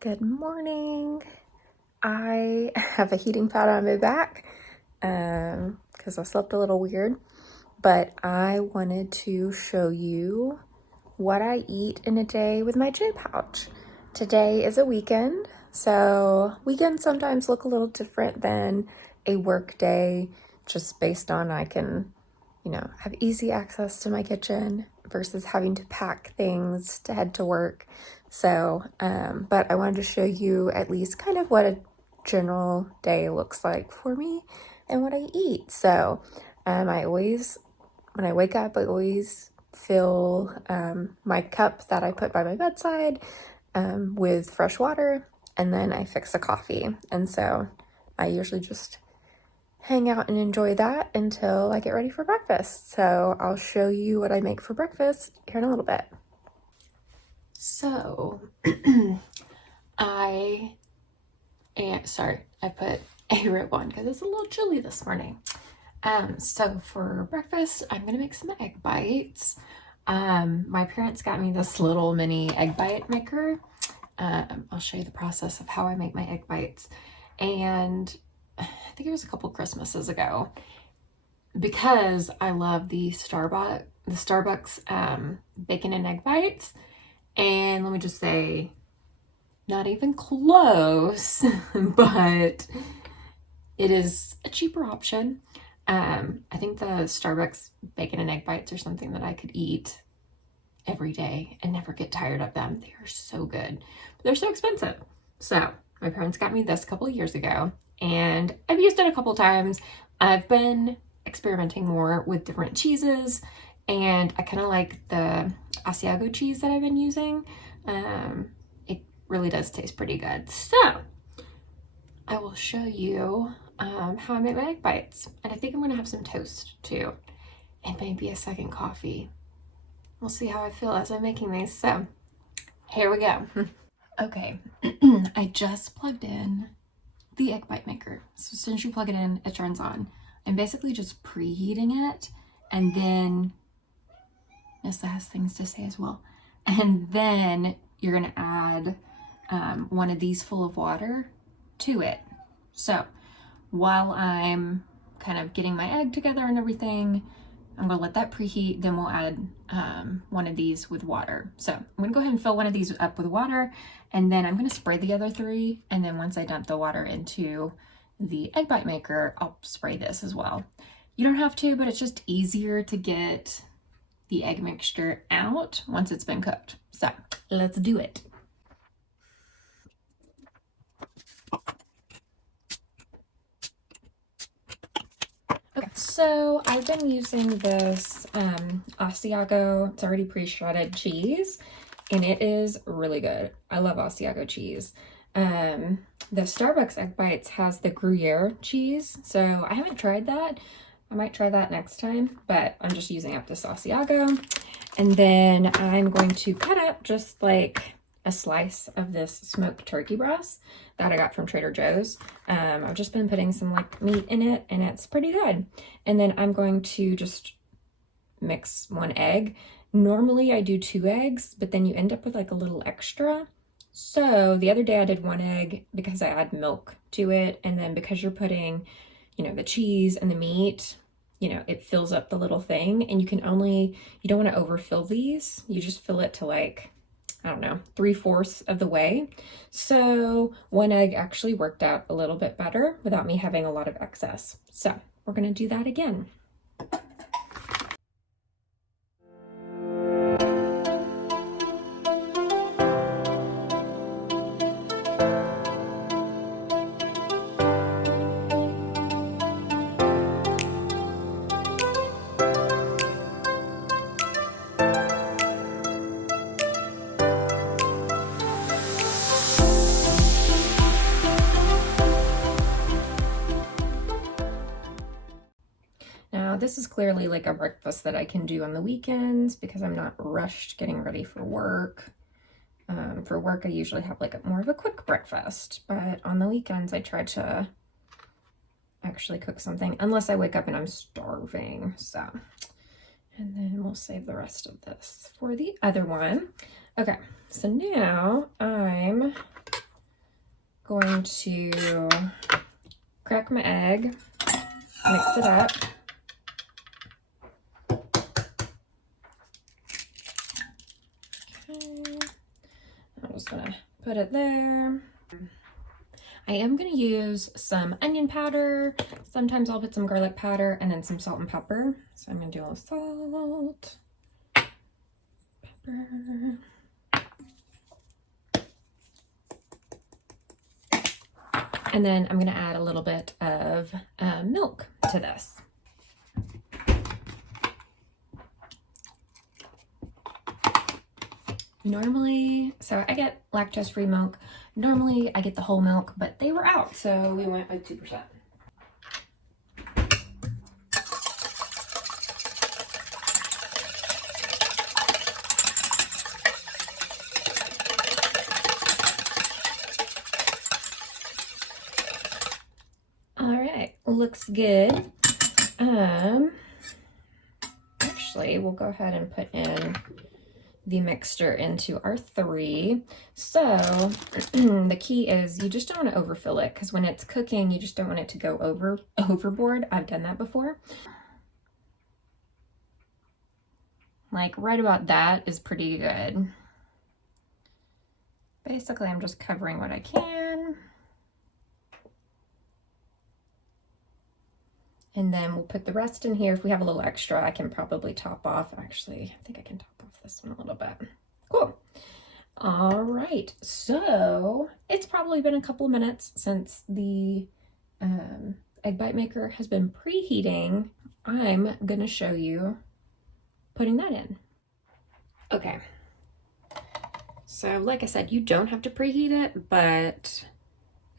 Good morning. I have a heating pad on my back because I slept a little weird, but I wanted to show you what I eat in a day with my J pouch. Today is a weekend, so weekends sometimes look a little different than a work day, just based on I can, have easy access to my kitchen versus having to pack things to head to work. So, but I wanted to show you at least kind of what a general day looks like for me and what I eat. So, when I wake up, I always fill my cup that I put by my bedside with fresh water, and then I fix a coffee. And so I usually just hang out and enjoy that until I get ready for breakfast. So I'll show you what I make for breakfast here in a little bit. So I put a rib on because it's a little chilly this morning. So for breakfast, I'm gonna make some egg bites. My parents got me this little mini egg bite maker. I'll show you the process of how I make my egg bites. And I think it was a couple Christmases ago, because I love the Starbucks bacon and egg bites. And let me just say, not even close, but it is a cheaper option. I think the Starbucks bacon and egg bites are something that I could eat every day and never get tired of them. They are so good, but they're so expensive. So my parents got me this a couple of years ago, and I've used it a couple times. I've been experimenting more with different cheeses, and I kind of like the Asiago cheese that I've been using. It really does taste pretty good. So I will show you how I make my egg bites. And I think I'm gonna have some toast too, and maybe a second coffee. We'll see how I feel as I'm making these. So here we go. Okay, I just plugged in the egg bite maker. So as soon as you plug it in, it turns on. I'm basically just preheating it, and then Nessa has things to say as well. And then you're gonna add one of these full of water to it. So while I'm kind of getting my egg together and everything, I'm gonna let that preheat, then we'll add one of these with water. So I'm gonna go ahead and fill one of these up with water, and then I'm gonna spray the other three, and then once I dump the water into the egg bite maker, I'll spray this as well. You don't have to, but it's just easier to get the egg mixture out once it's been cooked. So let's do it. Okay, so I've been using this Asiago, it's already pre-shredded cheese, and it is really good. I love Asiago cheese. The Starbucks egg bites has the Gruyere cheese, so I haven't tried that. I might try that next time, but I'm just using up this Asiago. And then I'm going to cut up just like a slice of this smoked turkey breast that I got from Trader Joe's. I've just been putting some like meat in it, and it's pretty good. And then I'm going to just mix one egg. Normally I do 2 eggs, but then you end up with like a little extra. So the other day I did 1 egg because I add milk to it, and then because you're putting, the cheese and the meat, it fills up the little thing, and you don't want to overfill these. You just fill it to like, I don't know, 3/4 of the way. So 1 egg actually worked out a little bit better without me having a lot of excess. So we're gonna do that again. Now, this is clearly like a breakfast that I can do on the weekends because I'm not rushed getting ready for work. For work, I usually have like more of a quick breakfast, but on the weekends, I try to actually cook something unless I wake up and I'm starving. So, and then we'll save the rest of this for the other one. Okay, so now I'm going to crack my egg, mix it up. Okay, I'm just gonna put it there. I am gonna use some onion powder. Sometimes I'll put some garlic powder and then some salt and pepper. So I'm gonna do a little salt, pepper. And then I'm gonna add a little bit of milk to this. Normally, so I get lactose-free milk. Normally I get the whole milk, but they were out, so we went with 2%. All right, looks good. Actually, we'll go ahead and put in the mixture into our 3. So the key is you just don't want to overfill it, because when it's cooking, you just don't want it to go overboard. I've done that before. Like right about that is pretty good. Basically, I'm just covering what I can. And then we'll put the rest in here. If we have a little extra, I can probably top off. Actually, I think I can top off this one a little bit. Cool. All right. So it's probably been a couple of minutes since the egg bite maker has been preheating. I'm going to show you putting that in. Okay. So like I said, you don't have to preheat it, but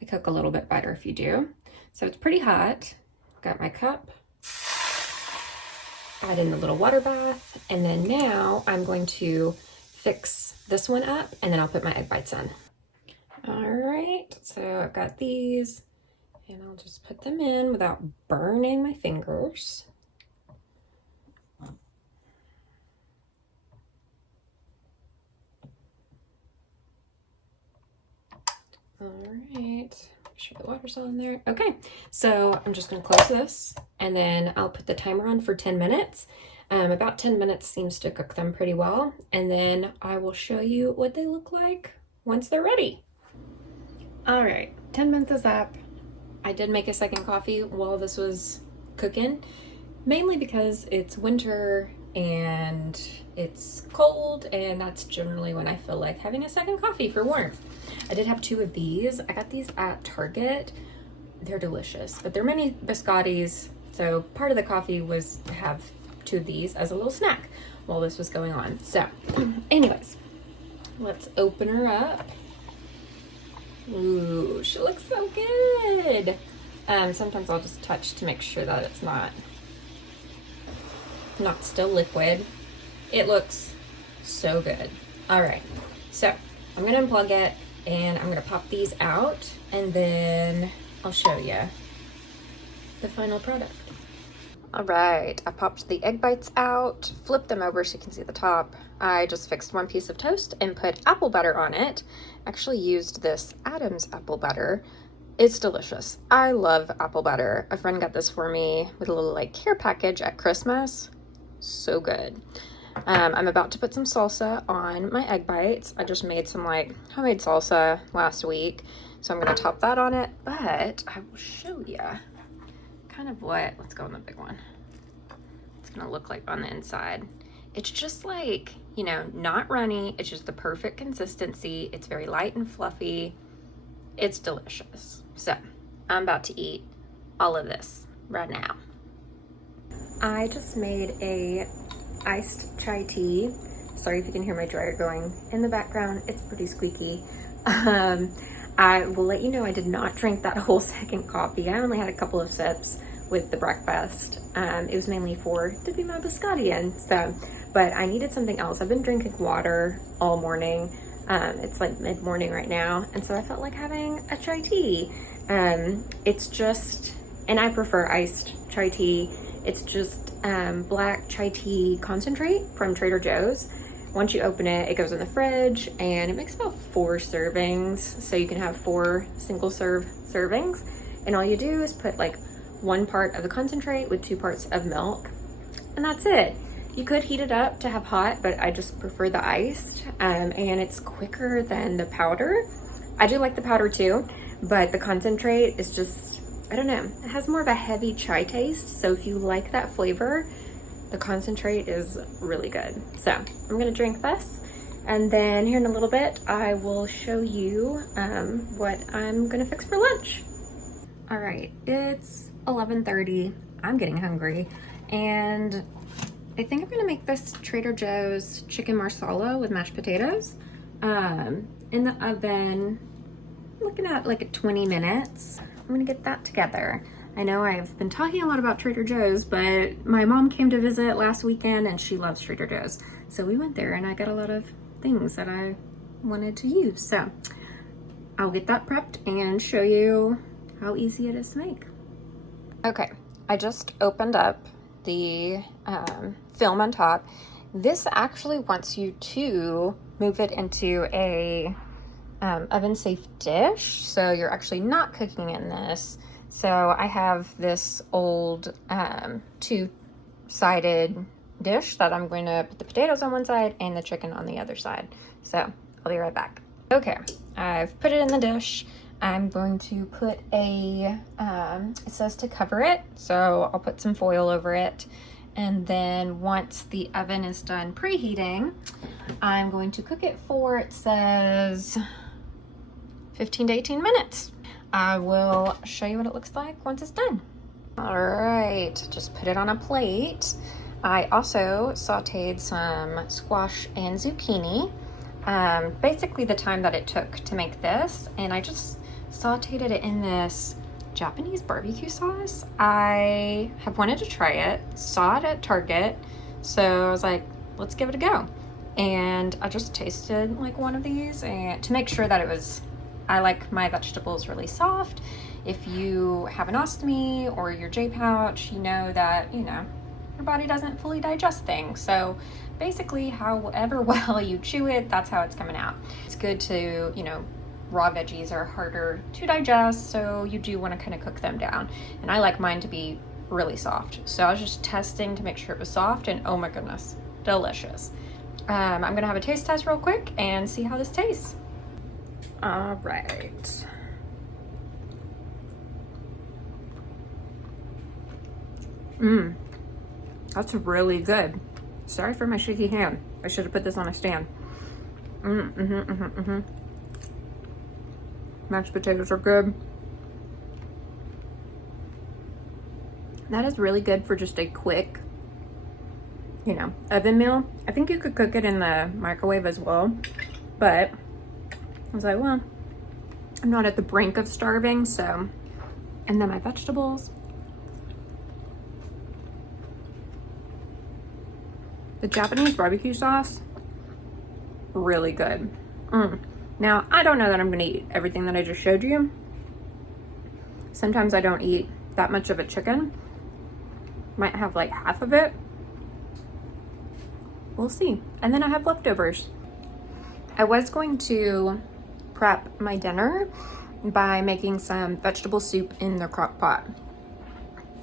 they cook a little bit better if you do. So it's pretty hot. Got my cup, add in the little water bath, and then now I'm going to fix this one up, and then I'll put my egg bites in. All right, so I've got these, and I'll just put them in without burning my fingers. All right. Sure the water's on there. Okay, so I'm just gonna close this, and then I'll put the timer on for 10 minutes. About 10 minutes seems to cook them pretty well, and then I will show you what they look like once they're ready. All right, 10 minutes is up. I did make a second coffee while this was cooking, mainly because it's winter and it's cold, and that's generally when I feel like having a second coffee for warmth. I did have 2 of these. I got these at Target. They're delicious, but they're mini biscottis, so part of the coffee was to have 2 of these as a little snack while this was going on. So anyways, let's open her up. Ooh, she looks so good. Sometimes I'll just touch to make sure that it's not still liquid. It looks so good. All right, so I'm gonna unplug it and I'm gonna pop these out, and then I'll show you the final product. All right, I popped the egg bites out, flipped them over so you can see the top. I just fixed 1 piece of toast and put apple butter on it. Actually used this Adams apple butter. It's delicious. I love apple butter. A friend got this for me with a little like care package at Christmas. So good. I'm about to put some salsa on my egg bites. I just made some like homemade salsa last week, so I'm gonna top that on it, but I will show you kind of what, let's go on the big one. It's gonna look like on the inside. It's just like, you know, not runny. It's just the perfect consistency. It's very light and fluffy. It's delicious. So I'm about to eat all of this right now. I just made a iced chai tea. Sorry if you can hear my dryer going in the background. It's pretty squeaky. I will let you know I did not drink that whole second coffee. I only had a couple of sips with the breakfast. It was mainly for dipping my biscotti in. So, but I needed something else. I've been drinking water all morning. It's like mid-morning right now, and so I felt like having a chai tea. It's just, and I prefer iced chai tea. It's just black chai tea concentrate from Trader Joe's. Once you open it, it goes in the fridge, and it makes about 4 servings. So you can have 4 single serve servings. And all you do is put like 1 part of the concentrate with 2 parts of milk. And that's it. You could heat it up to have hot, but I just prefer the iced. And it's quicker than the powder. I do like the powder too, but the concentrate is just, I don't know, it has more of a heavy chai taste. So if you like that flavor, the concentrate is really good. So I'm gonna drink this, and then here in a little bit, I will show you what I'm gonna fix for lunch. All right, it's 11:30. I'm getting hungry, and I think I'm gonna make this Trader Joe's chicken marsala with mashed potatoes in the oven. I'm looking at like 20 minutes. I'm gonna get that together. I know I've been talking a lot about Trader Joe's, but my mom came to visit last weekend and she loves Trader Joe's. So we went there and I got a lot of things that I wanted to use. So I'll get that prepped and show you how easy it is to make. Okay, I just opened up the film on top. This actually wants you to move it into a oven safe dish. So you're actually not cooking in this. So I have this old 2-sided dish that I'm going to put the potatoes on one side and the chicken on the other side. So I'll be right back. Okay, I've put it in the dish. I'm going to put a, it says to cover it. So I'll put some foil over it. And then once the oven is done preheating, I'm going to cook it for, it says 15 to 18 minutes. I will show you what it looks like once it's done. All right, just put it on a plate. I also sauteed some squash and zucchini. Basically the time that it took to make this, and I just sauteed it in this Japanese barbecue sauce. I have wanted to try it, saw it at Target, so I was like, let's give it a go. And I just tasted like one of these, and to make sure that it was, I like my vegetables really soft. If you have an ostomy or your J-pouch, you know that, your body doesn't fully digest things. So basically, however well you chew it, that's how it's coming out. It's good to, raw veggies are harder to digest, so you do want to kind of cook them down. And I like mine to be really soft. So I was just testing to make sure it was soft, and oh my goodness, delicious. I'm gonna have a taste test real quick and see how this tastes. All right. That's really good. Sorry for my shaky hand. I should have put this on a stand. Mashed potatoes are good. That is really good for just a quick, oven meal. I think you could cook it in the microwave as well, but I was like, well, I'm not at the brink of starving, so. And then my vegetables. The Japanese barbecue sauce, really good. Now, I don't know that I'm gonna eat everything that I just showed you. Sometimes I don't eat that much of a chicken. Might have like half of it. We'll see. And then I have leftovers. I was going to prep my dinner by making some vegetable soup in the crock pot.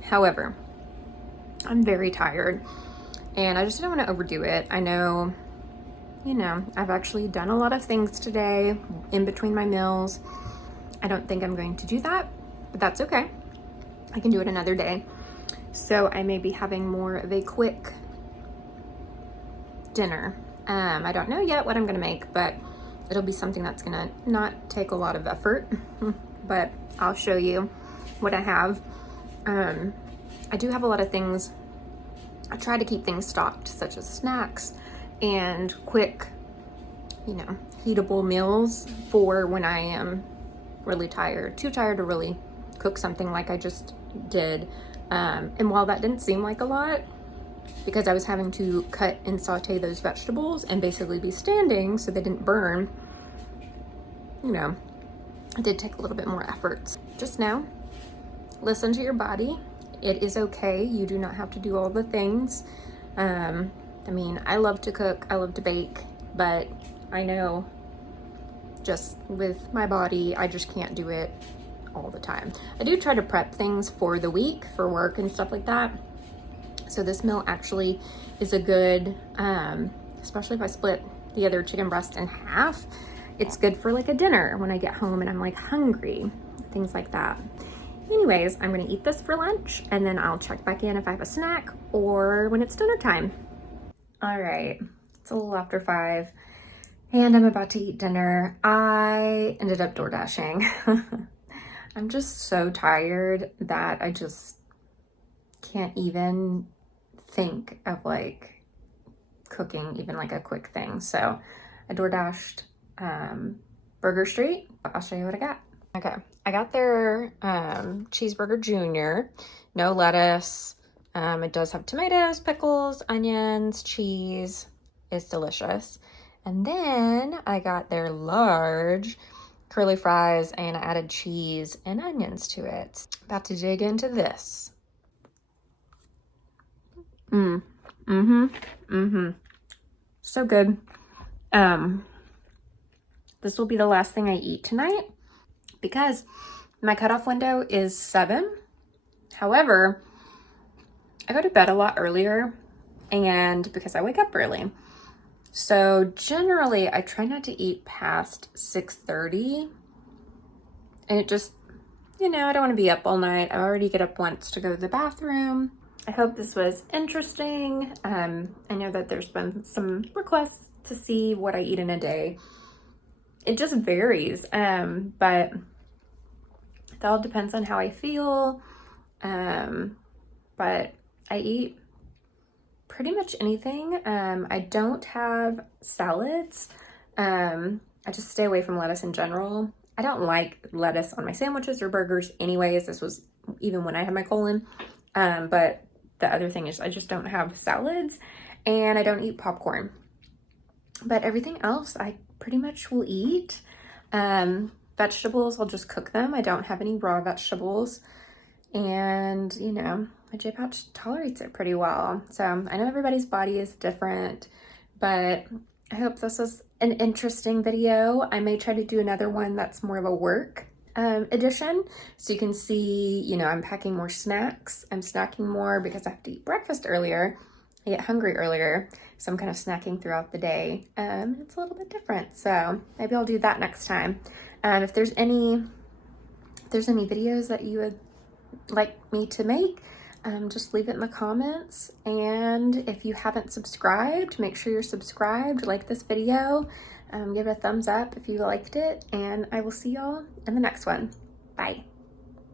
However, I'm very tired and I just didn't want to overdo it. I know, I've actually done a lot of things today in between my meals. I don't think I'm going to do that, but that's okay. I can do it another day. So I may be having more of a quick dinner. I don't know yet what I'm gonna make, but it'll be something that's gonna not take a lot of effort, but I'll show you what I have. I do have a lot of things. I try to keep things stocked, such as snacks and quick, heatable meals for when I am really tired, too tired to really cook something like I just did. And while that didn't seem like a lot, because I was having to cut and saute those vegetables and basically be standing so they didn't burn, it did take a little bit more effort. Just know, listen to your body. It is okay. You do not have to do all the things that I mean, I love to cook, I love to bake, but I know just with my body, I just can't do it all the time. I do try to prep things for the week for work and stuff like that. So this meal actually is a good, especially if I split the other chicken breast in half, it's good for like a dinner when I get home and I'm like hungry, things like that. Anyways, I'm gonna eat this for lunch and then I'll check back in if I have a snack or when it's dinner time. All right, it's a little after 5 and I'm about to eat dinner. I ended up door dashing. I'm just so tired that I just can't even think of like cooking even like a quick thing. So I door dashed Burger Street. I'll show you what I got. Okay, I got their cheeseburger junior, no lettuce. It does have tomatoes, pickles, onions, cheese. It's delicious. And then I got their large curly fries and I added cheese and onions to it. About to dig into this. So good. This will be the last thing I eat tonight because my cutoff window is 7. However, I go to bed a lot earlier and because I wake up early. So generally I try not to eat past 6:30 and it just, you know, I don't want to be up all night. I already get up once to go to the bathroom. I hope this was interesting. I know that there's been some requests to see what I eat in a day. It just varies, but it all depends on how I feel. But I eat pretty much anything. I don't have salads. I just stay away from lettuce in general. I don't like lettuce on my sandwiches or burgers anyways. This was even when I had my colon. But the other thing is I just don't have salads and I don't eat popcorn. But everything else I pretty much will eat. Vegetables, I'll just cook them. I don't have any raw vegetables. And, you know, my J-Pouch tolerates it pretty well. So I know everybody's body is different, but I hope this was an interesting video. I may try to do another one that's more of a work edition. So you can see, you know, I'm packing more snacks. I'm snacking more because I have to eat breakfast earlier. I get hungry earlier. So I'm kind of snacking throughout the day. It's a little bit different. So maybe I'll do that next time. If there's any videos that you would like me to make, just leave it in the comments. And if you haven't subscribed, make sure you're subscribed, like this video, give it a thumbs up if you liked it, and I will see y'all in the next one. Bye.